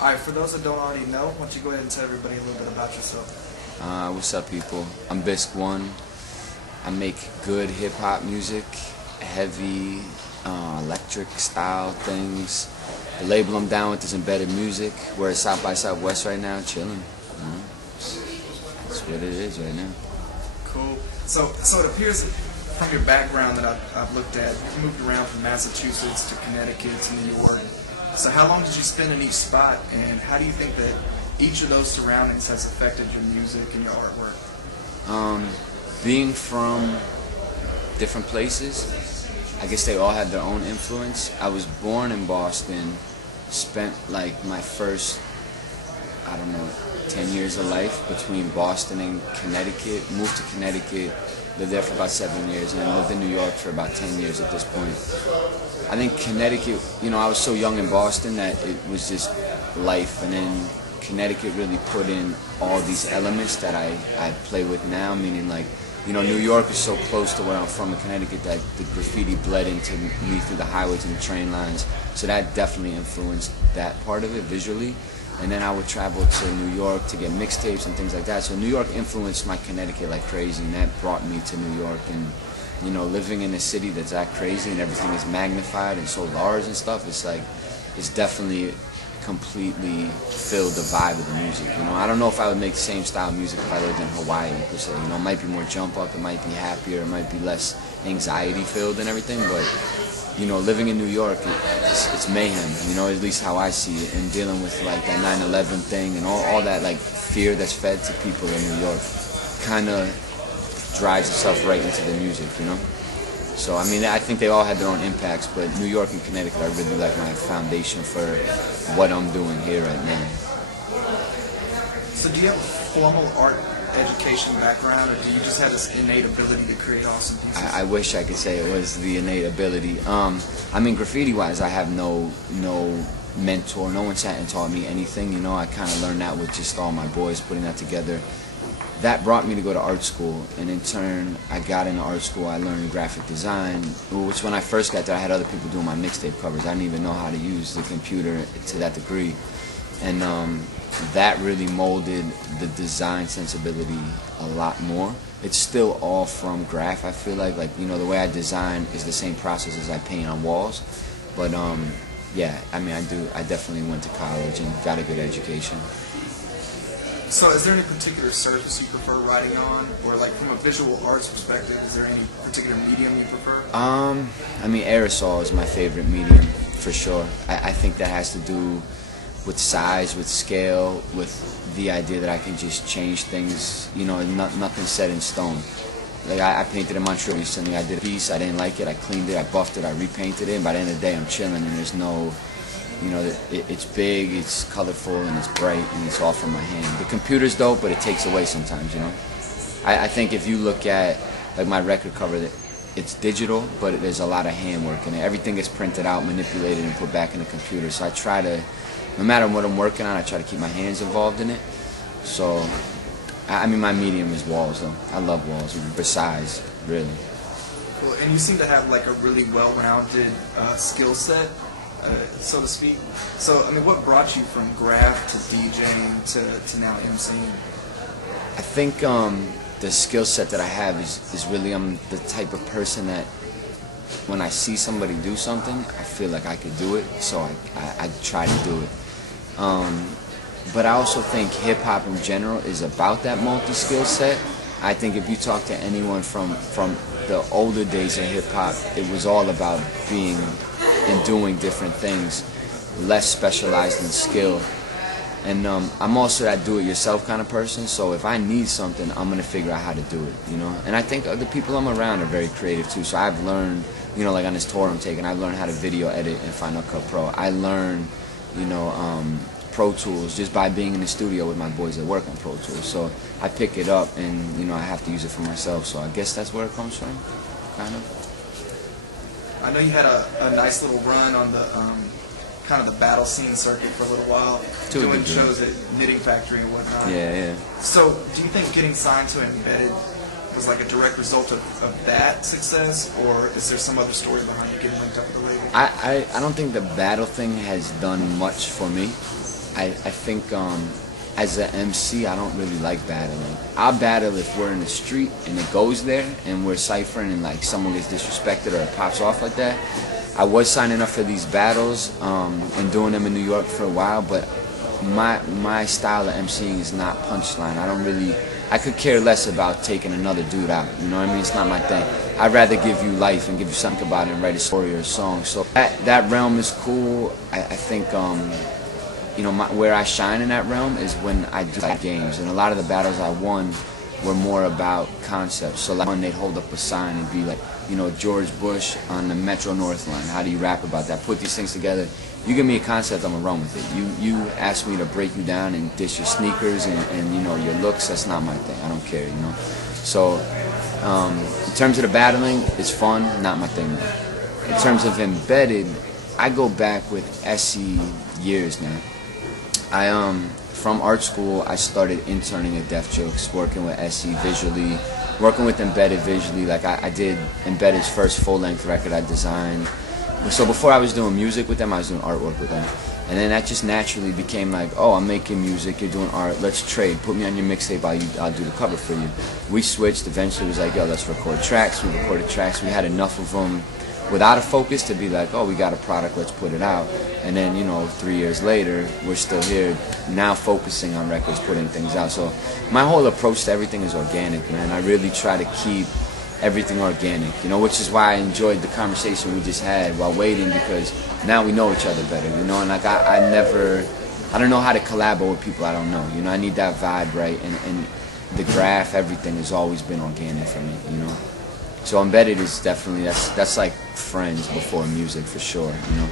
Alright, for those that don't already know, why don't you go ahead and tell everybody a little bit about yourself? What's up, people? I'm Bisc1. I make good hip-hop music, heavy, electric style things. The label I'm down with is Embedded Music. We're at South by Southwest right now, chilling. You know? That's what it is right now. Cool. So it appears from your background that I've looked at, you've moved around from Massachusetts to Connecticut to New York. So how long did you spend in each spot, and how do you think that each of those surroundings has affected your music and your artwork? Being from different places, I guess they all had their own influence. I was born in Boston, spent like my first, 10 years of life between Boston and Connecticut, moved to Connecticut, lived there for about 7 years, and then lived in New York for about 10 years at this point. I think Connecticut, I was so young in Boston that it was just life, and then Connecticut really put in all these elements that I play with now, meaning like, New York is so close to where I'm from in Connecticut that the graffiti bled into me through the highways and the train lines, so that definitely influenced that part of it visually. And then I would travel to New York to get mixtapes and things like that. So New York influenced my Connecticut like crazy, and that brought me to New York. And living in a city that's that crazy and everything is magnified and so large and stuff, it's definitely completely filled the vibe of the music. I don't know if I would make the same style of music if I lived in Hawaii per se. It might be more jump up, it might be happier, it might be less anxiety filled and everything, but living in New York, it's mayhem, at least how I see it, and dealing with like that 9/11 thing and all that like fear that's fed to people in New York kind of drives itself right into the music, So I think they all had their own impacts, but New York and Connecticut are really like my foundation for what I'm doing here right now. So do you have a formal art education background, or do you just have this innate ability to create awesome pieces? I wish I could say it was the innate ability. Graffiti-wise, I have no mentor. No one sat and taught me anything. I kind of learned that with just all my boys putting that together. That brought me to go to art school, and in turn, I got into art school. I learned graphic design, which when I first got there, I had other people doing my mixtape covers. I didn't even know how to use the computer to that degree, and that really molded the design sensibility a lot more. It's still all from graph, I feel like the way I design is the same process as I paint on walls, but yeah, I definitely went to college and got a good education. So is there any particular surface you prefer writing on, or like from a visual arts perspective, is there any particular medium you prefer? Aerosol is my favorite medium for sure. I think that has to do with size, with scale, with the idea that I can just change things, nothing's set in stone. Like I painted in Montreal recently, I did a piece, I didn't like it, I cleaned it, I buffed it, I repainted it, and by the end of the day I'm chilling and there's no, it's big, it's colorful, and it's bright, and it's all from my hand. The computer's dope, but it takes away sometimes, I think if you look at like my record cover, it's digital, but there's a lot of handwork in it. Everything gets printed out, manipulated, and put back in the computer, so I try to, no matter what I'm working on, I try to keep my hands involved in it. So, my medium is walls, though. I love walls, besides, really. Well, and you seem to have like a really well-rounded skill set, so to speak. So, what brought you from graph to DJing to now MCing? I think the skill set that I have is really, I'm the type of person that when I see somebody do something, I feel like I could do it, so I try to do it. But I also think hip-hop in general is about that multi-skill set. I think if you talk to anyone from the older days of hip-hop, it was all about being and doing different things, less specialized in skill. And I'm also that do-it-yourself kind of person, so if I need something, I'm going to figure out how to do it, And I think the people I'm around are very creative too, so I've learned, like on this tour I'm taking, I've learned how to video edit in Final Cut Pro. I learned, Pro Tools just by being in the studio with my boys that work on Pro Tools. So I pick it up and, I have to use it for myself, so I guess that's where it comes from, kind of. I know you had a nice little run on the kind of the battle scene circuit for a little while, doing shows at Knitting Factory and whatnot. Yeah. So, do you think getting signed to Embedded was like a direct result of that success, or is there some other story behind you getting linked up with the label? I don't think the battle thing has done much for me. I think as an MC, I don't really like battling. I'll battle if we're in the street and it goes there and we're ciphering and like someone gets disrespected or it pops off like that. I was signing up for these battles and doing them in New York for a while, but my style of MCing is not punchline. I could care less about taking another dude out, you know what I mean? It's not my thing. I'd rather give you life and give you something about it and write a story or a song. So that realm is cool. I think you know, where I shine in that realm is when I do games, and a lot of the battles I won were more about concepts. So like when they'd hold up a sign and be like, you know, George Bush on the Metro North line, how do you rap about that? Put these things together. You give me a concept, I'm gonna run with it. You ask me to break you down and dish your sneakers and you know, your looks, that's not my thing. I don't care, you know. So in terms of the battling, it's fun, not my thing. In terms of embedded, I go back with SE years now. From art school, I started interning at Def Jokes, working with SE visually, working with Embedded visually. Like I did Embedded's first full-length record I designed. So before I was doing music with them, I was doing artwork with them. And then that just naturally became like, oh, I'm making music, you're doing art, let's trade. Put me on your mixtape, I'll do the cover for you. We switched. Eventually it was like, yo, let's record tracks. We recorded tracks. We had enough of them without a focus to be like, oh, we got a product, let's put it out. And then, you know, 3 years later, we're still here, now focusing on records, putting things out. So my whole approach to everything is organic, man. I really try to keep everything organic, you know, which is why I enjoyed the conversation we just had while waiting, because now we know each other better, you know, and like I don't know how to collabo with people I don't know, you know, I need that vibe, right, and the graph, everything has always been organic for me, you know. So Embedded is definitely, that's like friends before music for sure, you know.